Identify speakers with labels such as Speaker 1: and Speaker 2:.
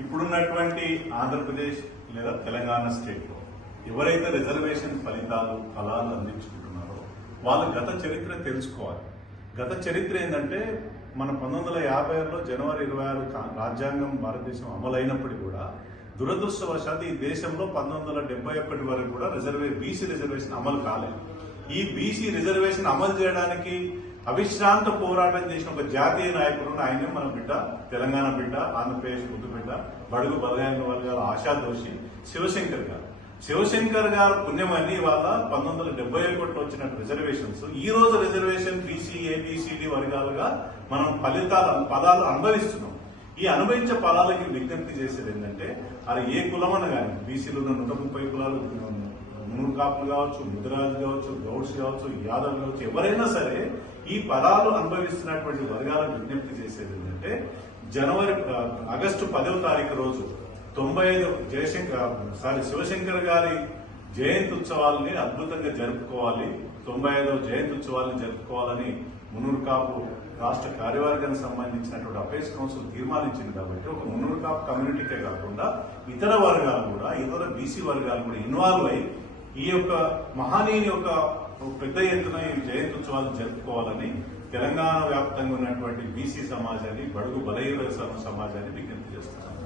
Speaker 1: ఇప్పుడున్నటువంటి ఆంధ్రప్రదేశ్ లేదా తెలంగాణ స్టేట్లో ఎవరైతే రిజర్వేషన్ ఫలితాలు ఫలాలు అందించుకుంటున్నారో వాళ్ళ గత చరిత్ర తెలుసుకోవాలి. గత చరిత్ర ఏంటంటే మన పంతొమ్మిది వందల యాభై ఆరులో జనవరి ఇరవై ఆరు రాజ్యాంగం భారతదేశం అమలైనప్పటికీ కూడా దురదృష్టవశాత్తు ఈ దేశంలో పంతొమ్మిది వందల డెబ్బై ఒకటి వరకు కూడా రిజర్వే బీసీ రిజర్వేషన్ అమలు కాలేదు. ఈ బీసీ రిజర్వేషన్ అమలు చేయడానికి అవిశ్రాంత పోరాటం చేసిన ఒక జాతీయ నాయకుడు ఆయనే మన బిడ్డ తెలంగాణ బిడ్డ ఆంధ్రప్రదేశ్ ముద్దు బిడ్డ బడుగు బలహీన వర్గాల ఆశాదోషి శివశంకర్ గారు. శివశంకర్ గారు పుణ్యమని ఇవాళ పంతొమ్మిది వందల డెబ్బై ఒకటిలో వచ్చిన రిజర్వేషన్స్ ఈ రోజు రిజర్వేషన్ బీసీ ఏబిసిడి వర్గాలుగా మనం ఫలితాలు పదాలు అనుభవిస్తున్నాం. ఈ అనుభవించే పదాలకి విజ్ఞప్తి చేసేది ఏంటంటే అది ఏ కులమన కానీ బీసీలో ఉన్న నూట ముప్పై కులాలు మునుగు కాపులు కావచ్చు ముదిరాజు కావచ్చు గౌడ్స్ కావచ్చు యాదవ్ కావచ్చు ఎవరైనా సరే ఈ పదాలు అనుభవిస్తున్నటువంటి వర్గాలకు విజ్ఞప్తి చేసేది ఏంటంటే జనవరి ఆగస్టు పదవ తారీఖు రోజు తొంభై ఐదు జయశంకర్ సారీ శివశంకర్ గారి జయంతి ఉత్సవాలని అద్భుతంగా జరుపుకోవాలి. తొంభై ఐదవ జయంతి ఉత్సవాలను జరుపుకోవాలని మునుర్కాపు కాపు రాష్ట్ర కార్యవర్గానికి సంబంధించినటువంటి అపేస్ కౌన్సిల్ తీర్మానించింది కాబట్టి ఒక మునుర్కాపు కాపు కమ్యూనిటీకే కాకుండా ఇతర వర్గాలు కూడా ఇతర బీసీ వర్గాలు కూడా ఇన్వాల్వ్ అయి ఈ యొక్క మహనీయుని యొక్క పెద్ద ఎత్తున ఈ జయంతి ఉత్సవాలను జరుపుకోవాలని తెలంగాణ వ్యాప్తంగా ఉన్నటువంటి బీసీ సమాజాన్ని బడుగు బలహీన సమాజాన్ని విజ్ఞప్తి చేస్తున్నాను